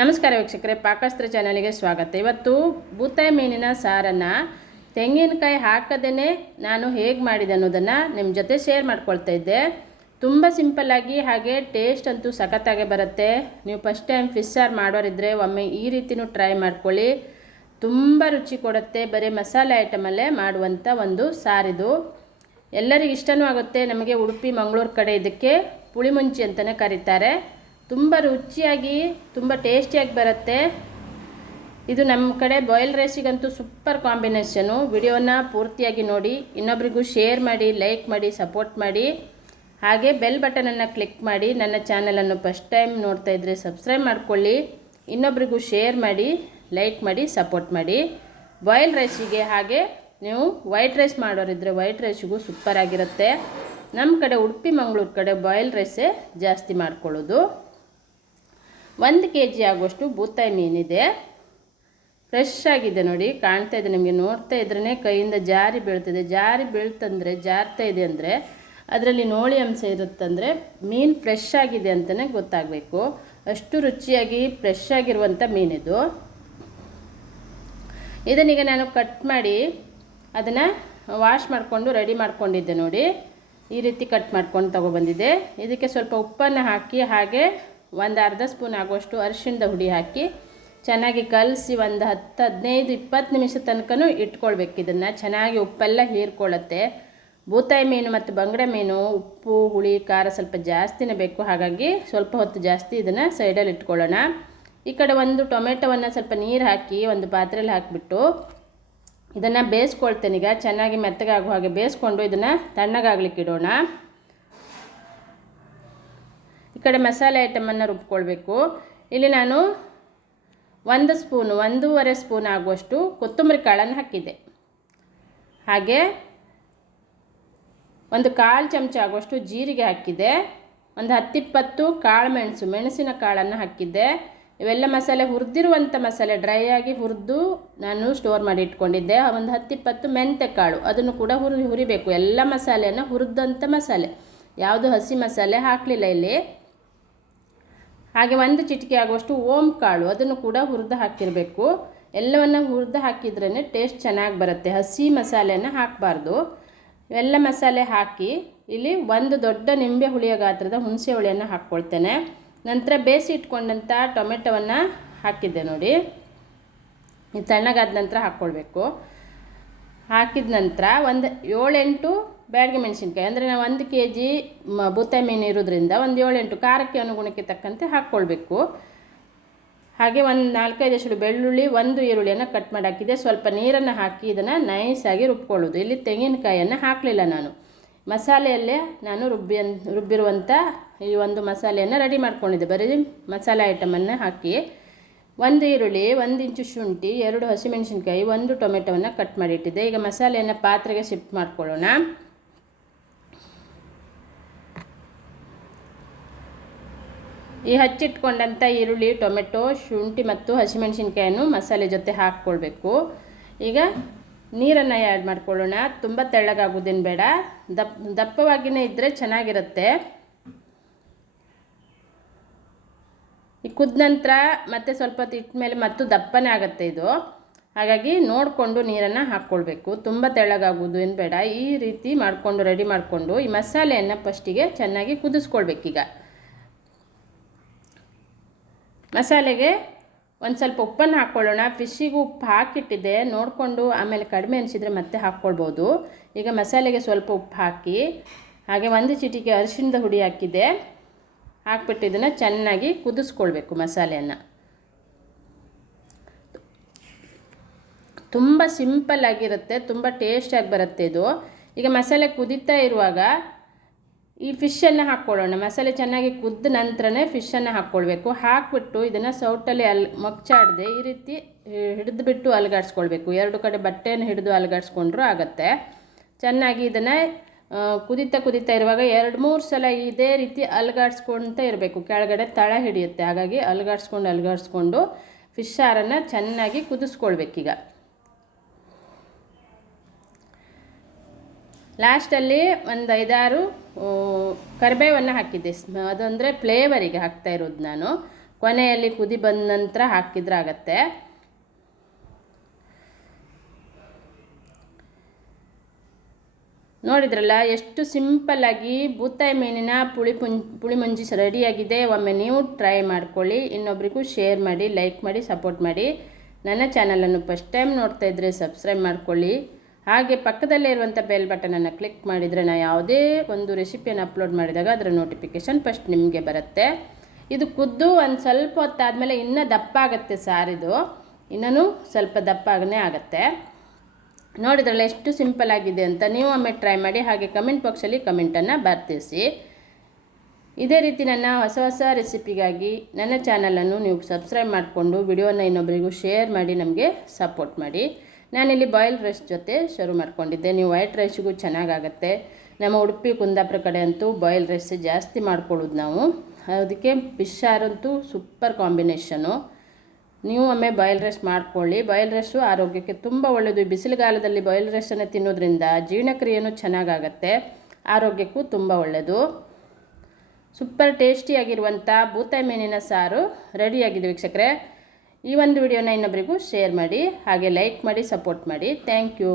ನಮಸ್ಕಾರ ವೀಕ್ಷಕರೇ, ಪಾಕಸ್ತ್ರ ಚಾನಲ್ಗೆ ಸ್ವಾಗತ. ಇವತ್ತು ಬೂತಾಯಿ ಮೀನಿನ ಸಾರನ್ನು ತೆಂಗಿನಕಾಯಿ ಹಾಕದೇ ನಾನು ಹೇಗೆ ಮಾಡಿದೆ ಅನ್ನೋದನ್ನು ನಿಮ್ಮ ಜೊತೆ ಶೇರ್ ಮಾಡ್ಕೊಳ್ತಾ ಇದ್ದೆ. ತುಂಬ ಸಿಂಪಲ್ಲಾಗಿ ಹಾಗೆ ಟೇಸ್ಟ್ ಅಂತೂ ಸಖತ್ತಾಗೆ ಬರುತ್ತೆ. ನೀವು ಫಸ್ಟ್ ಟೈಮ್ ಫಿಶ್ ಸಾರು ಮಾಡೋರಿದ್ದರೆ ಒಮ್ಮೆ ಈ ರೀತಿಯೂ ಟ್ರೈ ಮಾಡ್ಕೊಳ್ಳಿ. ತುಂಬ ರುಚಿ ಕೊಡುತ್ತೆ. ಬರೀ ಮಸಾಲೆ ಐಟಮಲ್ಲೇ ಮಾಡುವಂಥ ಒಂದು ಸಾರಿದು. ಎಲ್ಲರಿಗೂ ಇಷ್ಟನೂ ಆಗುತ್ತೆ. ನಮಗೆ ಉಡುಪಿ ಮಂಗಳೂರು ಕಡೆ ಇದಕ್ಕೆ ಪುಳಿಮುಂಚಿ ಅಂತಲೇ ಕರೀತಾರೆ. ತುಂಬ ರುಚಿಯಾಗಿ ತುಂಬ ಟೇಸ್ಟಿಯಾಗಿ ಬರುತ್ತೆ. ಇದು ನಮ್ಮ ಕಡೆ ಬಾಯ್ಲ್ ರೈಸಿಗಂತೂ ಸೂಪರ್ ಕಾಂಬಿನೇಷನು. ವಿಡಿಯೋನ ಪೂರ್ತಿಯಾಗಿ ನೋಡಿ, ಇನ್ನೊಬ್ರಿಗೂ ಶೇರ್ ಮಾಡಿ, ಲೈಕ್ ಮಾಡಿ, ಸಪೋರ್ಟ್ ಮಾಡಿ. ಹಾಗೆ ಬೆಲ್ ಬಟನನ್ನು ಕ್ಲಿಕ್ ಮಾಡಿ. ನನ್ನ ಚಾನಲನ್ನು ಫಸ್ಟ್ ಟೈಮ್ ನೋಡ್ತಾ ಇದ್ದರೆ ಸಬ್ಸ್ಕ್ರೈಬ್ ಮಾಡ್ಕೊಳ್ಳಿ. ಇನ್ನೊಬ್ರಿಗೂ ಶೇರ್ ಮಾಡಿ, ಲೈಕ್ ಮಾಡಿ, ಸಪೋರ್ಟ್ ಮಾಡಿ. ಬಾಯ್ಲ್ ರೈಸಿಗೆ ಹಾಗೆ ನೀವು ವೈಟ್ ರೈಸ್ ಮಾಡೋರಿದ್ದರೆ ವೈಟ್ ರೈಸಿಗೂ ಸೂಪರಾಗಿರುತ್ತೆ. ನಮ್ಮ ಕಡೆ ಉಡುಪಿ ಮಂಗಳೂರು ಕಡೆ ಬಾಯ್ಲ್ ರೈಸೇ ಜಾಸ್ತಿ ಮಾಡ್ಕೊಳ್ಳೋದು. 1 kg ಆಗುವಷ್ಟು ಬೂತಾಯಿ ಮೀನಿದೆ. ಫ್ರೆಶ್ ಆಗಿದೆ ನೋಡಿ, ಕಾಣ್ತಾ ಇದೆ ನಿಮಗೆ. ನೋಡ್ತಾ ಇದ್ರೇ ಕೈಯಿಂದ ಜಾರಿ ಬೀಳ್ತಿದೆ. ಜಾರಿ ಬೀಳ್ತಂದರೆ ಜಾರ್ತಾ ಇದೆ ಅಂದರೆ ಅದರಲ್ಲಿ ನೋಳಿ ಅಂಶ ಇರುತ್ತಂದರೆ ಮೀನು ಫ್ರೆಶ್ ಆಗಿದೆ ಅಂತಲೇ ಗೊತ್ತಾಗಬೇಕು. ಅಷ್ಟು ರುಚಿಯಾಗಿ ಫ್ರೆಶ್ ಆಗಿರುವಂಥ ಮೀನಿದು. ಇದನ್ನೀಗ ನಾನು ಕಟ್ ಮಾಡಿ ಅದನ್ನು ವಾಶ್ ಮಾಡಿಕೊಂಡು ರೆಡಿ ಮಾಡ್ಕೊಂಡಿದ್ದೆ ನೋಡಿ. ಈ ರೀತಿ ಕಟ್ ಮಾಡ್ಕೊಂಡು ತೊಗೊಬಂದಿದ್ದೆ. ಇದಕ್ಕೆ ಸ್ವಲ್ಪ ಉಪ್ಪನ್ನು ಹಾಕಿ ಹಾಗೆ ಒಂದು ಅರ್ಧ ಸ್ಪೂನ್ ಆಗುವಷ್ಟು ಅರಿಶಿಣದ ಹುಡಿ ಹಾಕಿ ಚೆನ್ನಾಗಿ ಕಲಸಿ ಒಂದು 10, 15, 20 ನಿಮಿಷ ತನಕನೂ ಇಟ್ಕೊಳ್ಬೇಕು. ಇದನ್ನು ಚೆನ್ನಾಗಿ ಉಪ್ಪೆಲ್ಲ ಹೀರ್ಕೊಳ್ಳುತ್ತೆ. ಬೂತಾಯಿ ಮೀನು ಮತ್ತು ಬಂಗಡೆ ಮೀನು ಉಪ್ಪು ಹುಳಿ ಖಾರ ಸ್ವಲ್ಪ ಜಾಸ್ತಿನೇ ಬೇಕು. ಹಾಗಾಗಿ ಸ್ವಲ್ಪ ಹೊತ್ತು ಜಾಸ್ತಿ ಇದನ್ನು ಸೈಡಲ್ಲಿ ಇಟ್ಕೊಳ್ಳೋಣ. ಈ ಕಡೆ ಒಂದು ಟೊಮೆಟೊವನ್ನು ಸ್ವಲ್ಪ ನೀರು ಹಾಕಿ ಒಂದು ಪಾತ್ರೆಯಲ್ಲಿ ಹಾಕಿಬಿಟ್ಟು ಇದನ್ನು ಬೇಯಿಸ್ಕೊಳ್ತೇನೆ. ಈಗ ಚೆನ್ನಾಗಿ ಮೆತ್ತಗಾಗುವ ಹಾಗೆ ಬೇಯಿಸ್ಕೊಂಡು ಇದನ್ನು ತಣ್ಣಗಾಗ್ಲಿಕ್ಕೆ ಇಡೋಣ. ಈ ಕಡೆ ಮಸಾಲೆ ಐಟಮನ್ನು ರುಬ್ಕೊಳ್ಬೇಕು. ಇಲ್ಲಿ ನಾನು 1 ಸ್ಪೂನು 1.5 ಸ್ಪೂನ್ ಆಗುವಷ್ಟು ಕೊತ್ತಂಬರಿ ಕಾಳನ್ನು ಹಾಕಿದ್ದೆ. ಹಾಗೆ 1/4 ಚಮಚ ಆಗುವಷ್ಟು ಜೀರಿಗೆ ಹಾಕಿದ್ದೆ. ಒಂದು 10-20 ಕಾಳು ಮೆಣಸಿನ ಕಾಳನ್ನು ಹಾಕಿದ್ದೆ. ಇವೆಲ್ಲ ಮಸಾಲೆ ಹುರಿದಿರುವಂಥ ಮಸಾಲೆ, ಡ್ರೈ ಆಗಿ ಹುರಿದು ನಾನು ಸ್ಟೋರ್ ಮಾಡಿ ಇಟ್ಕೊಂಡಿದ್ದೆ. ಒಂದು 10-20 ಮೆಂತ್ಯ ಕಾಳು, ಅದನ್ನು ಕೂಡ ಹುರಿಬೇಕು. ಎಲ್ಲ ಮಸಾಲೆಯನ್ನು ಹುರಿದಂಥ ಮಸಾಲೆ, ಯಾವುದು ಹಸಿ ಮಸಾಲೆ ಹಾಕಲಿಲ್ಲ ಇಲ್ಲಿ. ಹಾಗೆ 1 ಚಿಟಿಕೆ ಆಗುವಷ್ಟು ಓಂ ಕಾಳು, ಅದನ್ನು ಕೂಡ ಹುರಿದು ಹಾಕಿರಬೇಕು. ಎಲ್ಲವನ್ನು ಹುರಿದು ಹಾಕಿದ್ರೇ ಟೇಸ್ಟ್ ಚೆನ್ನಾಗಿ ಬರುತ್ತೆ. ಹಸಿ ಮಸಾಲೆಯನ್ನು ಹಾಕಬಾರ್ದು. ಇವೆಲ್ಲ ಮಸಾಲೆ ಹಾಕಿ ಇಲ್ಲಿ 1 ದೊಡ್ಡ ನಿಂಬೆ ಹುಳಿಯ ಗಾತ್ರದ ಹುಣಸೆ ಹುಳಿಯನ್ನು ಹಾಕ್ಕೊಳ್ತೇನೆ. ನಂತರ ಬೇಯಿಸಿ ಇಟ್ಕೊಂಡಂಥ ಟೊಮೆಟೊವನ್ನು ಹಾಕಿದ್ದೆ ನೋಡಿ. ಇದು ತಣ್ಣಗಾದ ನಂತರ ಹಾಕ್ಕೊಳ್ಬೇಕು. ಹಾಕಿದ ನಂತರ ಒಂದು 7-8 ಬ್ಯಾಡಗಿ ಮೆಣಸಿನ್ಕಾಯಿ, ಅಂದರೆ ನಾವು 1 kg ಬೂತಾಯಿ ಮೀನು ಇರೋದ್ರಿಂದ ಒಂದು 7-8 ಖಾರಕ್ಕೆ ಅನುಗುಣಕ್ಕೆ ತಕ್ಕಂತೆ ಹಾಕ್ಕೊಳ್ಬೇಕು. ಹಾಗೆ ಒಂದು 4-5 ಎಸಳು ಬೆಳ್ಳುಳ್ಳಿ, 1 ಈರುಳ್ಳಿಯನ್ನು ಕಟ್ ಮಾಡಿ ಹಾಕಿದೆ. ಸ್ವಲ್ಪ ನೀರನ್ನು ಹಾಕಿ ಇದನ್ನು ನೈಸಾಗಿ ರುಬ್ಕೊಳ್ಳೋದು. ಇಲ್ಲಿ ತೆಂಗಿನಕಾಯಿಯನ್ನು ಹಾಕಲಿಲ್ಲ ನಾನು. ಮಸಾಲೆಯಲ್ಲೇ ನಾನು ರುಬ್ಬಿರುವಂಥ ಈ ಒಂದು ಮಸಾಲೆಯನ್ನು ರೆಡಿ ಮಾಡ್ಕೊಂಡಿದ್ದೆ. ಬರೀ ಮಸಾಲೆ ಐಟಮನ್ನು ಹಾಕಿ 1 ಈರುಳ್ಳಿ, 1 ಇಂಚು ಶುಂಠಿ, 2 ಹಸಿಮೆಣಸಿನ್ಕಾಯಿ, 1 ಟೊಮೆಟೊವನ್ನು ಕಟ್ ಮಾಡಿಟ್ಟಿದ್ದೆ. ಈಗ ಮಸಾಲೆಯನ್ನು ಪಾತ್ರೆಗೆ ಶಿಫ್ಟ್ ಮಾಡ್ಕೊಳ್ಳೋಣ. ಈ ಹಚ್ಚಿಟ್ಕೊಂಡಂಥ ಈರುಳ್ಳಿ, ಟೊಮೆಟೊ, ಶುಂಠಿ ಮತ್ತು ಹಸಿಮೆಣಸಿನ್ಕಾಯನ್ನು ಮಸಾಲೆ ಜೊತೆ ಹಾಕ್ಕೊಳ್ಬೇಕು. ಈಗ ನೀರನ್ನು ಆ್ಯಡ್ ಮಾಡ್ಕೊಳ್ಳೋಣ. ತುಂಬ ತೆಳ್ಳಗಾಗೋದೇನು ಬೇಡ, ದಪ್ಪವಾಗಿಯೇ ಇದ್ದರೆ ಚೆನ್ನಾಗಿರುತ್ತೆ. ಈ ಕುದ ನಂತರ ಮತ್ತೆ ಸ್ವಲ್ಪ ಹೊತ್ತು ಇಟ್ಟ ಮೇಲೆ ಮತ್ತು ದಪ್ಪನೇ ಆಗುತ್ತೆ ಇದು. ಹಾಗಾಗಿ ನೋಡಿಕೊಂಡು ನೀರನ್ನು ಹಾಕ್ಕೊಳ್ಬೇಕು. ತುಂಬ ತೆಳ್ಳಗಾಗೋದು ಏನು ಬೇಡ. ಈ ರೀತಿ ಮಾಡಿಕೊಂಡು ರೆಡಿ ಮಾಡಿಕೊಂಡು ಈ ಮಸಾಲೆಯನ್ನು ಫಸ್ಟಿಗೆ ಚೆನ್ನಾಗಿ ಕುದಿಸ್ಕೊಳ್ಬೇಕೀಗ. ಮಸಾಲೆಗೆ ಒಂದು ಸ್ವಲ್ಪ ಉಪ್ಪನ್ನು ಹಾಕ್ಕೊಳ್ಳೋಣ. ಫಿಶ್ಶಿಗೂ ಉಪ್ಪು ಹಾಕಿಟ್ಟಿದ್ದೆ, ನೋಡಿಕೊಂಡು ಆಮೇಲೆ ಕಡಿಮೆ ಅನಿಸಿದರೆ ಮತ್ತೆ ಹಾಕ್ಕೊಳ್ಬೋದು. ಈಗ ಮಸಾಲೆಗೆ ಸ್ವಲ್ಪ ಉಪ್ಪು ಹಾಕಿ ಹಾಗೆ 1 ಚಿಟಿಕೆ ಅರಿಶಿಣದ ಹುಡಿ ಹಾಕಿದ್ದೆ. ಹಾಕ್ಬಿಟ್ಟು ಇದನ್ನು ಚೆನ್ನಾಗಿ ಕುದಿಸ್ಕೊಳ್ಬೇಕು ಮಸಾಲೆಯನ್ನು. ತುಂಬ ಸಿಂಪಲ್ಲಾಗಿರುತ್ತೆ, ತುಂಬ ಟೇಸ್ಟಾಗಿ ಬರುತ್ತೆ ಇದು. ಈಗ ಮಸಾಲೆ ಕುದೀತಾ ಇರುವಾಗ ಈ ಫಿಶನ್ನು ಹಾಕ್ಕೊಳ್ಳೋಣ. ಮಸಾಲೆ ಚೆನ್ನಾಗಿ ಕುದ್ದ ನಂತರನೇ ಫಿಶನ್ನು ಹಾಕ್ಕೊಳ್ಬೇಕು. ಹಾಕ್ಬಿಟ್ಟು ಇದನ್ನು ಸೌಟಲ್ಲಿ ಮಗ್ಚಾಡದೆ ಈ ರೀತಿ ಹಿಡಿದುಬಿಟ್ಟು ಅಲುಗಾಡಿಸ್ಕೊಳ್ಬೇಕು. 2 ಕಡೆ ಬಟ್ಟೆಯನ್ನು ಹಿಡಿದು ಅಲುಗಾಡಿಸ್ಕೊಂಡ್ರೂ ಆಗುತ್ತೆ. ಚೆನ್ನಾಗಿ ಇದನ್ನು ಕುದೀತಾ ಇರುವಾಗ 2-3 ಸಲ ಇದೇ ರೀತಿ ಅಲುಗಾಡಿಸ್ಕೊಳ್ತಾ ಇರಬೇಕು. ಕೆಳಗಡೆ ತಳ ಹಿಡಿಯುತ್ತೆ. ಹಾಗಾಗಿ ಅಲುಗಾಡಿಸ್ಕೊಂಡು ಫಿಶ್ ಸಾರನ್ನು ಚೆನ್ನಾಗಿ ಕುದಿಸ್ಕೊಳ್ಬೇಕೀಗ. ಲಾಸ್ಟಲ್ಲಿ ಒಂದು 5-6 ಕರಿಬೇವನ್ನು ಹಾಕಿದ್ದೆ. ಅದಂದರೆ ಫ್ಲೇವರಿಗೆ ಹಾಕ್ತಾ ಇರೋದು ನಾನು. ಕೊನೆಯಲ್ಲಿ ಕುದಿ ಬಂದ ನಂತರ ಹಾಕಿದ್ರೆ ಆಗತ್ತೆ. ನೋಡಿದ್ರಲ್ಲ ಎಷ್ಟು ಸಿಂಪಲ್ಲಾಗಿ ಬೂತಾಯಿ ಮೀನಿನ ಪುಳಿ ಮುಂಜಿ ರೆಡಿಯಾಗಿದೆ. ಒಮ್ಮೆ ನೀವು ಟ್ರೈ ಮಾಡ್ಕೊಳ್ಳಿ, ಇನ್ನೊಬ್ರಿಗೂ ಶೇರ್ ಮಾಡಿ, ಲೈಕ್ ಮಾಡಿ, ಸಪೋರ್ಟ್ ಮಾಡಿ. ನನ್ನ ಚಾನಲನ್ನು ಫಸ್ಟ್ ಟೈಮ್ ನೋಡ್ತಾ ಇದ್ದರೆ ಸಬ್ಸ್ಕ್ರೈಬ್ ಮಾಡ್ಕೊಳ್ಳಿ. ಹಾಗೆ ಪಕ್ಕದಲ್ಲೇ ಇರುವಂಥ ಬೆಲ್ ಬಟನನ್ನು ಕ್ಲಿಕ್ ಮಾಡಿದರೆ ನಾನು ಯಾವುದೇ ಒಂದು ರೆಸಿಪಿಯನ್ನು ಅಪ್ಲೋಡ್ ಮಾಡಿದಾಗ ಅದರ ನೋಟಿಫಿಕೇಷನ್ ಫಸ್ಟ್ ನಿಮಗೆ ಬರುತ್ತೆ. ಇದು ಕುದ್ದು ಒಂದು ಸ್ವಲ್ಪ ಹೊತ್ತಾದಮೇಲೆ ಇನ್ನೂ ದಪ್ಪ ಆಗುತ್ತೆ ಸಾರಿದು, ಇನ್ನೂ ಸ್ವಲ್ಪ ದಪ್ಪನೇ ಆಗುತ್ತೆ. ನೋಡಿದ್ರಲ್ಲ ಎಷ್ಟು ಸಿಂಪಲ್ ಆಗಿದೆ ಅಂತ. ನೀವು ಒಮ್ಮೆ ಟ್ರೈ ಮಾಡಿ, ಹಾಗೆ ಕಮೆಂಟ್ ಬಾಕ್ಸಲ್ಲಿ ಕಮೆಂಟನ್ನು ಬರ್ತಿಸಿ. ಇದೇ ರೀತಿ ನನ್ನ ಹೊಸ ಹೊಸ ರೆಸಿಪಿಗಾಗಿ ನನ್ನ ಚಾನಲನ್ನು ನೀವು ಸಬ್ಸ್ಕ್ರೈಬ್ ಮಾಡಿಕೊಂಡು ವಿಡಿಯೋನ ಇನ್ನೊಬ್ಬರಿಗೂ ಶೇರ್ ಮಾಡಿ ನಮಗೆ ಸಪೋರ್ಟ್ ಮಾಡಿ. ನಾನಿಲ್ಲಿ ಬಾಯ್ಲ್ಡ್ ರೈಸ್ ಜೊತೆ ಶುರು ಮಾಡ್ಕೊಂಡಿದ್ದೆ. ನೀವು ವೈಟ್ ರೈಸಿಗೂ ಚೆನ್ನಾಗಾಗತ್ತೆ. ನಮ್ಮ ಉಡುಪಿ ಕುಂದಾಪುರ ಕಡೆ ಅಂತೂ ಬಾಯ್ಲ್ಡ್ ರೈಸ್ ಜಾಸ್ತಿ ಮಾಡ್ಕೊಳ್ಳೋದು ನಾವು. ಅದಕ್ಕೆ ಫಿಶ್ ಸಾರಂತೂ ಸೂಪರ್ ಕಾಂಬಿನೇಷನು. ನೀವು ಒಮ್ಮೆ ಬಾಯ್ಲ್ಡ್ ರೈಸ್ ಮಾಡ್ಕೊಳ್ಳಿ. ಬಾಯ್ಲ್ಡ್ ರೈಸು ಆರೋಗ್ಯಕ್ಕೆ ತುಂಬ ಒಳ್ಳೆಯದು. ಈ ಬಿಸಿಲುಗಾಲದಲ್ಲಿ ಬಾಯ್ಲ್ಡ್ ರೈಸನ್ನು ತಿನ್ನೋದ್ರಿಂದ ಜೀರ್ಣಕ್ರಿಯೆಯೂ ಚೆನ್ನಾಗಾಗತ್ತೆ, ಆರೋಗ್ಯಕ್ಕೂ ತುಂಬ ಒಳ್ಳೆಯದು. ಸೂಪರ್ ಟೇಸ್ಟಿಯಾಗಿರುವಂಥ ಬೂತಾಯಿ ಮೀನಿನ ಸಾರು ರೆಡಿಯಾಗಿದೆ ವೀಕ್ಷಕರೇ. ಈ ಒಂದು ವಿಡಿಯೋನ ಇನ್ನೊಬ್ಬರಿಗೂ ಶೇರ್ ಮಾಡಿ, ಹಾಗೆ ಲೈಕ್ ಮಾಡಿ, ಸಪೋರ್ಟ್ ಮಾಡಿ. Thank you.